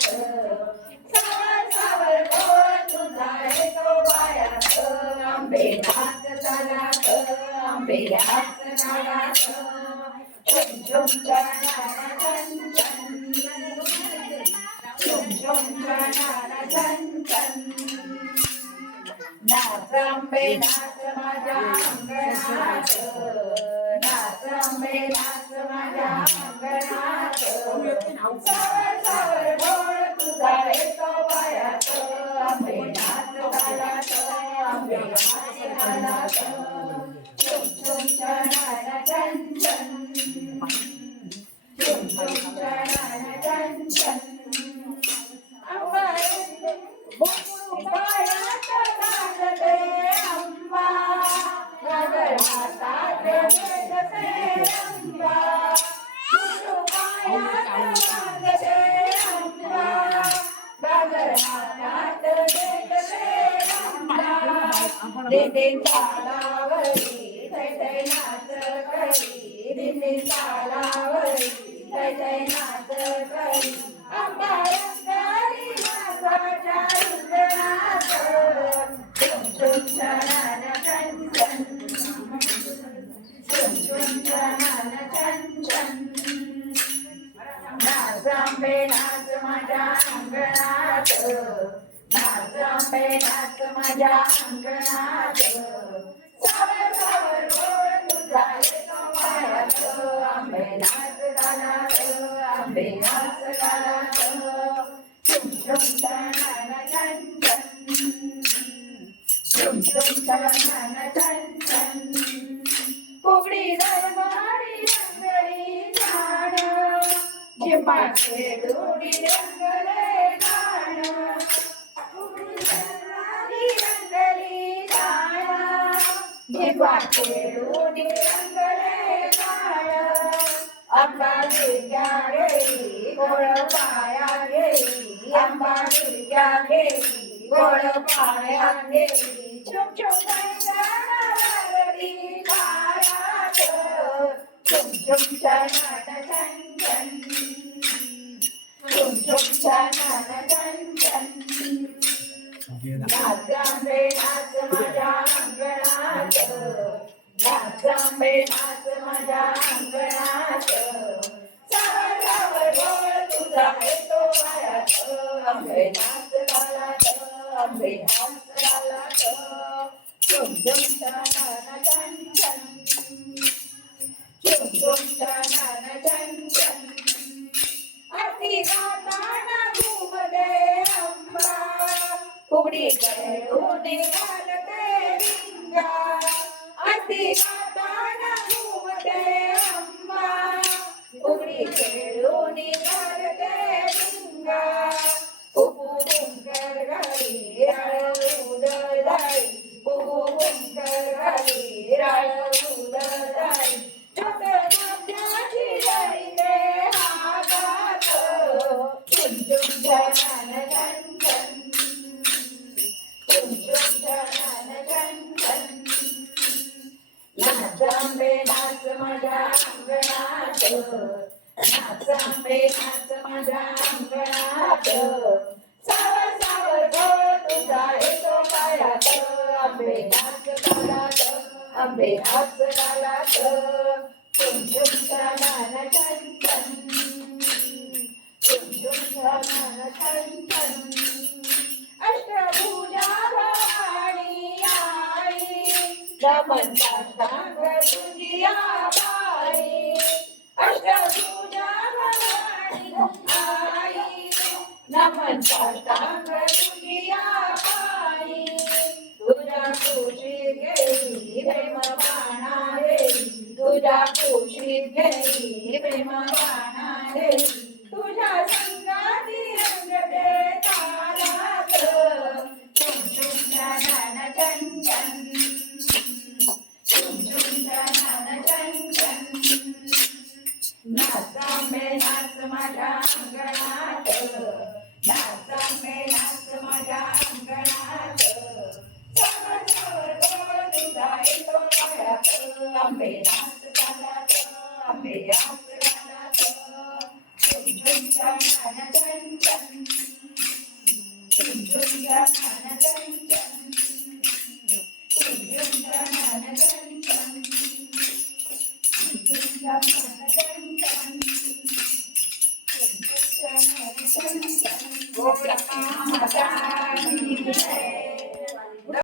सावर सावर गोळ तुझा येतो पायात आंबे नाच चालात आंबे नाच नागात झुम झुम चणाला झन झन झुम झुम चणाला झन झन नाच आंबे नाच माझ्या अंगणात नाच आंबे नाच माझ्या अंगणात सावर सावर गोळ तुझा येतो पायात आंबे नाच घालात आंबे नाच घालात झुम झुम चणाला झन झन झुम झुम चणाला झन झन पायात घालते अंबा घागर हातात देते अंबा पायात घालते अंबा घागर हातात देते अंबा दिंडीन तालावरी थै थै नाच करी दिंडीन तालावरी थै थै नाच करी अंबा रंगारी नाचाच्या रिंगणात झुम झुम चणाला झन झन झुम झुम चणाला झन झन नाच आंबे नाच माझ्या अंगणात नाच आंबे नाच माझ्या अंगणात सावर सावर गोळ तुझा येतो पायात आंबे नाच घालात आंबे नाच घालात झुम झुम चणाला झन झन झुम झुम चणाला झन झन फुगडी दरबारी रंगली झाड झिम्मा खेळून रंगले गाण फुगडी दरबारी रंगली झाड झिम्मा खेळून रंगले गाण आंबा गिरग्या गेली गोळ पाया गेली आंबा गिरग्या गेली गोळ पाया गेली झुम झुम लागली पायात झुम झुम चणाला झन झन झुम झुम चणाला झन झन नाच आंबे नाच माझ्या अंगणात नाच आंबे नाच माझ्या अंगणात सावर सावर गोळ तुझा येतो पायात आंबे नाच घालात आंबे नाच घालात झुम झुम चणाला झन झन झुम झुम चणाला झन झन आरती गाताना घुमते अंबा फुगडी खेळून घालते रिंगा आरती गाताना घुमते अंबा फुगडी खेळून घालते रिंगा बुंकर घाली राळ उधळाई बुंकर घाली राळ उधळाई छोट नात्याची जळीते हातात झुम झुम चणाला झन झन झुम झुम चणाला झन झन नाच आंबे नाच माझ्या अंगणात नाच आंबे नाच माझ्या अंगणात सावर सावर गोळ तुझा येतो पायात आंबे नाच घालात आंबे नाच घालात झुम झुम चणाला झन झन झुम झुम चणाला झन झन अष्टभुजा भवानी आई दमन साष्टांग तुझिया बाई अष्टभुजा भवानी आई नमन साष्टांग तुझिया बाई तुझ्या कुशीत गेली प्रेम बाणा गेली तुझ्या कुशीत गेली प्रेम बाणा गेली तुझ्या संगाती रंगते तालात झुम झुम चणाला झन झन झुम झुम चणाला झन झन नाच आंबे नाच माझ्या अंगणात नाच आंबे नाच Gora Mahadani